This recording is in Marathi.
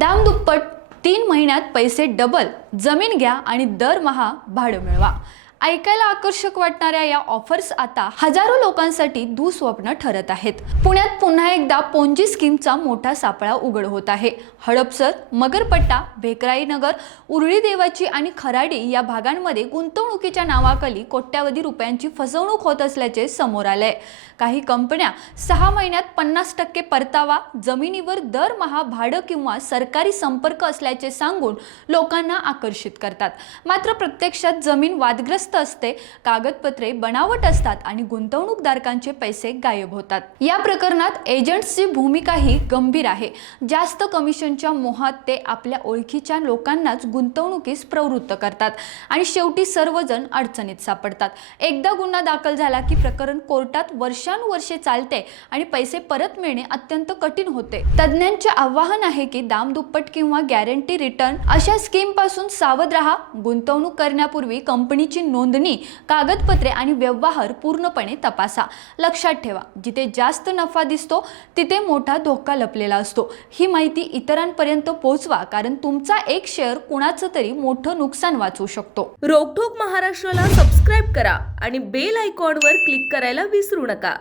दाम दुप्पट, 3 महिन्यात पैसे डबल, जमीन घ्या आणि दरमहा भाडं मिळवा. ऐकायला आकर्षक वाटणाऱ्या या ऑफर्स आता हजारो लोकांसाठी दुःस्वप्न ठरत आहेत. पुण्यात पुन्हा एकदा पोंजी स्कीमचा मोठा सापळा उघड होत आहे. हडपसर, मगरपट्टा, भेकराई नगर, उरळी देवाची आणि खराडी या भागांमध्ये गुंतवणुकीच्या नावाखाली कोट्यावधी रुपयांची फसवणूक होत असल्याचे समोर आले. काही कंपन्या 6 महिन्यात 50% परतावा, जमिनीवर दरमहा भाडं किंवा सरकारी संपर्क असल्याचे सांगून लोकांना आकर्षित करतात. मात्र प्रत्यक्षात जमीन वादग्रस्त असते, कागदपत्रे बनावट असतात आणि गुंतवणूकदारांचे पैसे गायब होतात. या प्रकरणात एजंट्सची भूमिकाही गंभीर आहे. जास्त कमिशनच्या मोहात ते आपल्या ओळखीच्या लोकांनाच गुंतवणुकीस प्रवृत्त करतात आणि शेवटी सर्वजण अडचणीत सापडतात. एकदा गुन्हा दाखल झाला की प्रकरण कोर्टात वर्षानुवर्षे चालते आणि पैसे परत मिळणे अत्यंत कठीण होते. तज्ञांचे आवाहन आहे की दामदुप्पट किंवा गॅरंटी रिटर्न अशा स्कीम पासून सावध राहा. गुंतवणूक करण्यापूर्वी कंपनीची नोंदणी, कागदपत्रे आणि व्यवहार पूर्णपणे तपासा. लक्षात ठेवा, जिथे जास्त नफा दिसतो तिथे मोठा धोका लपलेला असतो. ही माहिती इतरांपर्यंत पोहोचवा, कारण तुमचा एक शेअर कुणाचं तरी मोठं नुकसान वाचवू शकतो. रोकठोक महाराष्ट्राला सबस्क्राईब करा आणि बेल आयकॉनवर क्लिक करायला विसरू नका.